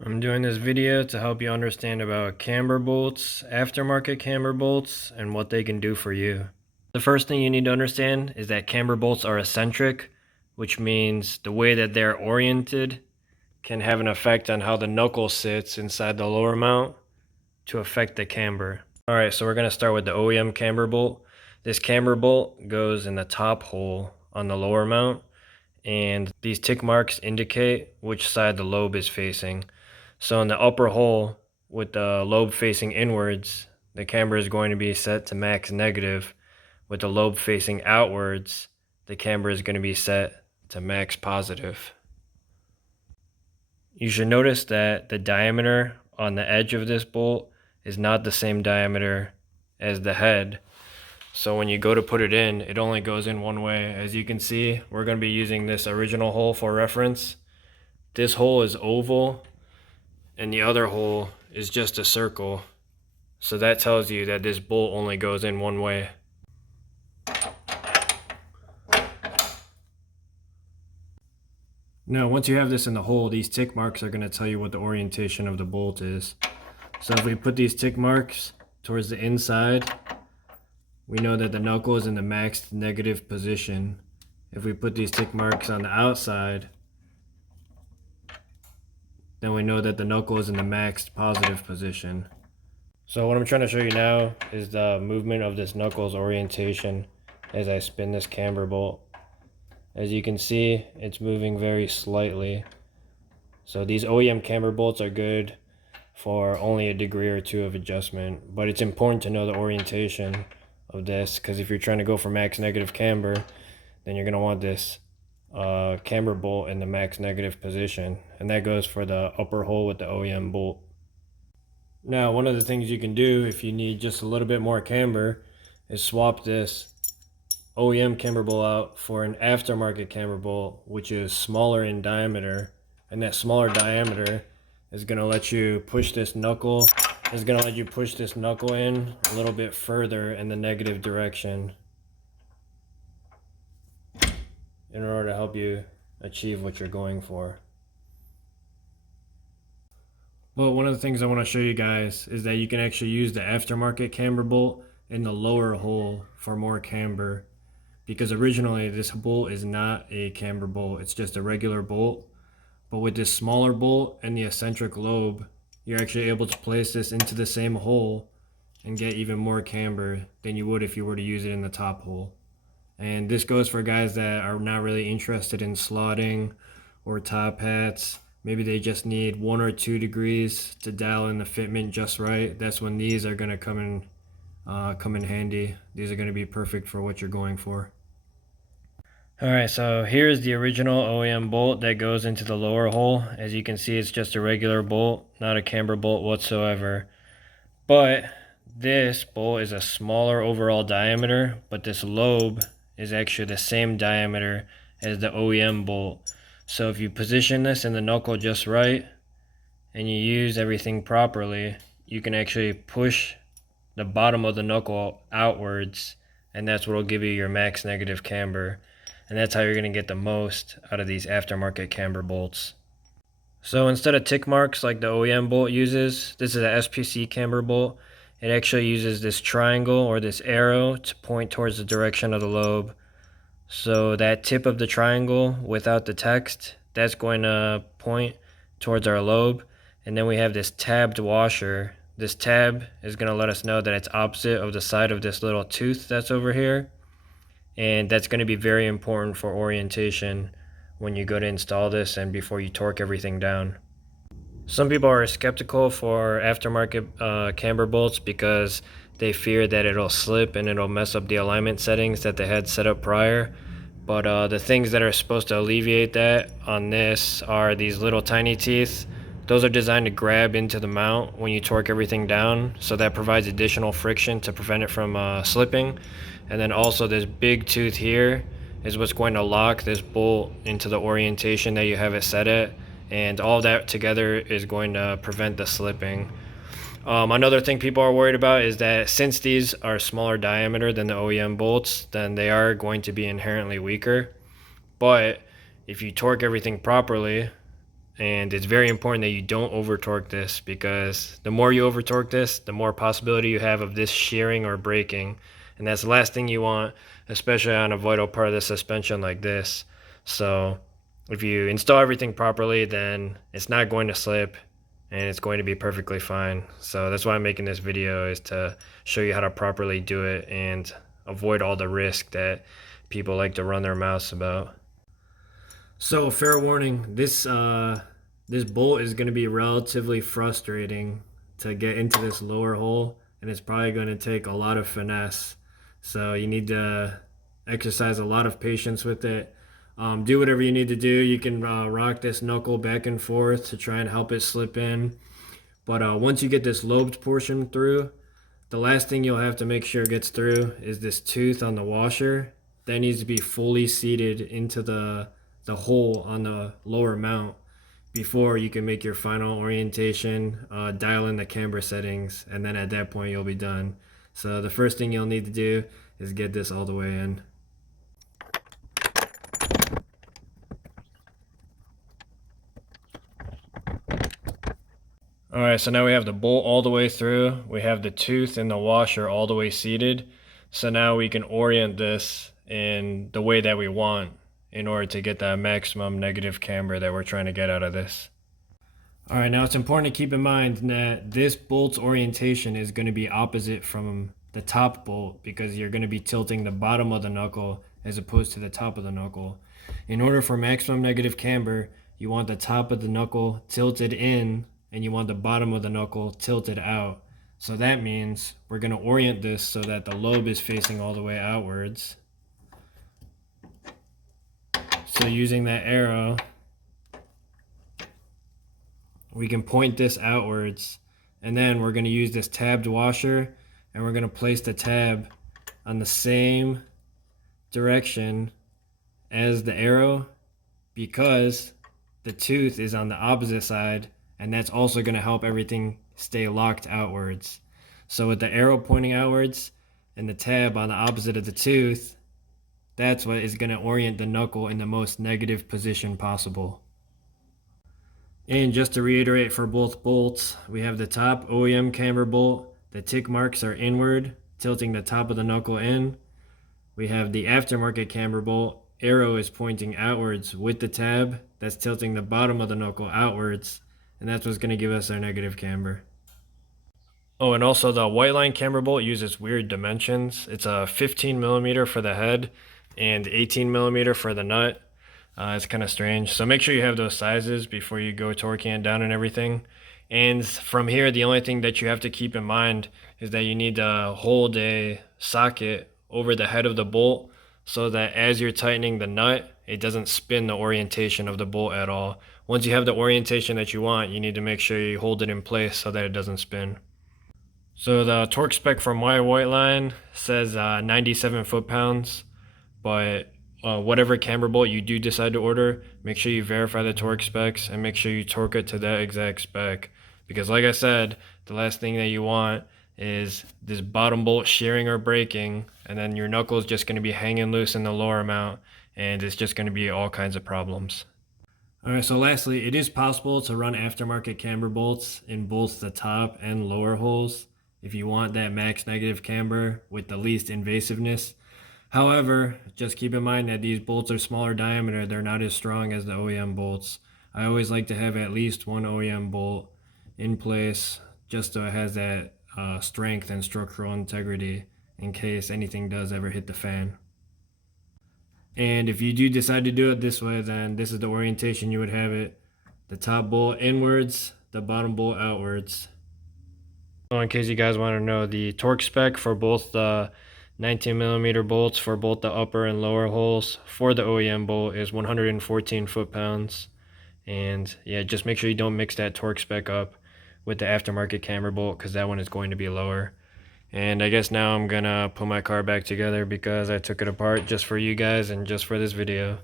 I'm doing this video to help you understand about camber bolts, aftermarket camber bolts, and what they can do for you. The first thing you need to understand is that camber bolts are eccentric, which means the way that they're oriented can have an effect on how the knuckle sits inside the lower mount to affect the camber. Alright, so we're going to start with the OEM camber bolt. This camber bolt goes in the top hole on the lower mount, and these tick marks indicate which side the lobe is facing. So in the upper hole with the lobe facing inwards, the camber is going to be set to max negative. With the lobe facing outwards, the camber is going to be set to max positive. You should notice that the diameter on the edge of this bolt is not the same diameter as the head. So when you go to put it in, it only goes in one way. As you can see, we're going to be using this original hole for reference. This hole is oval and the other hole is just a circle. So that tells you that this bolt only goes in one way. Now, once you have this in the hole, these tick marks are going to tell you what the orientation of the bolt is. So if we put these tick marks towards the inside, we know that the knuckle is in the maxed negative position. If we put these tick marks on the outside, then we know that the knuckle is in the maxed positive position. So what I'm trying to show you now is the movement of this knuckle's orientation as I spin this camber bolt. As you can see, it's moving very slightly. So these OEM camber bolts are good for only a degree or two of adjustment, but it's important to know the orientation of this, because if you're trying to go for max negative camber, then you're going to want this camber bolt in the max negative position, and that goes for the upper hole with the OEM bolt. Now, one of the things you can do if you need just a little bit more camber is swap this OEM camber bolt out for an aftermarket camber bolt, which is smaller in diameter, and that smaller diameter is going to let you push this knuckle in a little bit further in the negative direction in order to help you achieve what you're going for. Well, one of the things I want to show you guys is that you can actually use the aftermarket camber bolt in the lower hole for more camber, because originally this bolt is not a camber bolt, it's just a regular bolt. But with this smaller bolt and the eccentric lobe, you're actually able to place this into the same hole and get even more camber than you would if you were to use it in the top hole. And this goes for guys that are not really interested in slotting or top hats. Maybe they just need 1 or 2 degrees to dial in the fitment just right. That's when these are going to come in handy. These are going to be perfect for what you're going for. Alright, so here's the original OEM bolt that goes into the lower hole. As you can see, it's just a regular bolt, not a camber bolt whatsoever. But this bolt is a smaller overall diameter, but this lobe is actually the same diameter as the OEM bolt. So if you position this in the knuckle just right, and you use everything properly, you can actually push the bottom of the knuckle outwards, and that's what will give you your max negative camber. And that's how you're going to get the most out of these aftermarket camber bolts. So instead of tick marks like the OEM bolt uses, this is a SPC camber bolt. It actually uses this triangle or this arrow to point towards the direction of the lobe. So that tip of the triangle without the text, that's going to point towards our lobe. And then we have this tabbed washer. This tab is going to let us know that it's opposite of the side of this little tooth that's over here. And that's going to be very important for orientation when you go to install this and before you torque everything down. Some people are skeptical for aftermarket camber bolts because they fear that it'll slip and it'll mess up the alignment settings that they had set up prior. But the things that are supposed to alleviate that on this are these little tiny teeth. Those are designed to grab into the mount when you torque everything down, so that provides additional friction to prevent it from slipping. And then also this big tooth here is what's going to lock this bolt into the orientation that you have it set at, and all that together is going to prevent the slipping. Another thing people are worried about is that since these are smaller diameter than the OEM bolts, then they are going to be inherently weaker. But if you torque everything properly And it's very important that you don't over torque this, because the more you over torque this, the more possibility you have of this shearing or breaking. And that's the last thing you want, especially on a vital part of the suspension like this. So if you install everything properly, then it's not going to slip and it's going to be perfectly fine. So that's why I'm making this video, is to show you how to properly do it and avoid all the risk that people like to run their mouths about. So fair warning, this bolt is going to be relatively frustrating to get into this lower hole, and it's probably going to take a lot of finesse. So you need to exercise a lot of patience with it. Do whatever you need to do. You can rock this knuckle back and forth to try and help it slip in. But once you get this lobed portion through, the last thing you'll have to make sure gets through is this tooth on the washer. That needs to be fully seated into the hole on the lower mount before you can make your final orientation, dial in the camber settings, and then at that point you'll be done. So the first thing you'll need to do is get this all the way in. Alright, so now we have the bolt all the way through. We have the tooth and the washer all the way seated. So now we can orient this in the way that we want in order to get that maximum negative camber that we're trying to get out of this. Alright, now it's important to keep in mind that this bolt's orientation is going to be opposite from the top bolt, because you're going to be tilting the bottom of the knuckle as opposed to the top of the knuckle. In order for maximum negative camber, you want the top of the knuckle tilted in and you want the bottom of the knuckle tilted out. So that means we're going to orient this so that the lobe is facing all the way outwards. So using that arrow, we can point this outwards, and then we're going to use this tabbed washer, and we're going to place the tab on the same direction as the arrow, because the tooth is on the opposite side, and that's also going to help everything stay locked outwards. So with the arrow pointing outwards and the tab on the opposite of the tooth, that's what is going to orient the knuckle in the most negative position possible. And just to reiterate for both bolts, we have the top OEM camber bolt. The tick marks are inward, tilting the top of the knuckle in. We have the aftermarket camber bolt. Arrow is pointing outwards with the tab. That's tilting the bottom of the knuckle outwards. And that's what's going to give us our negative camber. Oh, and also the white line camber bolt uses weird dimensions. It's a 15 millimeter for the head and 18 millimeter for the nut. It's kind of strange. So make sure you have those sizes before you go torquing it down and everything. And from here, the only thing that you have to keep in mind is that you need to hold a socket over the head of the bolt so that as you're tightening the nut, it doesn't spin the orientation of the bolt at all. Once you have the orientation that you want, you need to make sure you hold it in place so that it doesn't spin. So the torque spec for my white line says 97 foot-pounds, but whatever camber bolt you do decide to order, make sure you verify the torque specs and make sure you torque it to that exact spec. Because like I said, the last thing that you want is this bottom bolt shearing or breaking, and then your knuckle is just going to be hanging loose in the lower mount, and it's just going to be all kinds of problems. Alright, so lastly, it is possible to run aftermarket camber bolts in both the top and lower holes if you want that max negative camber with the least invasiveness. However, just keep in mind that these bolts are smaller diameter. They're not as strong as the OEM bolts. I always like to have at least one OEM bolt in place just so it has that strength and structural integrity in case anything does ever hit the fan. And if you do decide to do it this way, then this is the orientation you would have it. The top bolt inwards, the bottom bolt outwards. So in case you guys want to know, the torque spec for both the 19 millimeter bolts for both the upper and lower holes for the OEM bolt is 114 foot-pounds. And yeah, just make sure you don't mix that torque spec up with the aftermarket camber bolt, because that one is going to be lower. And I guess now I'm gonna put my car back together because I took it apart just for you guys and just for this video.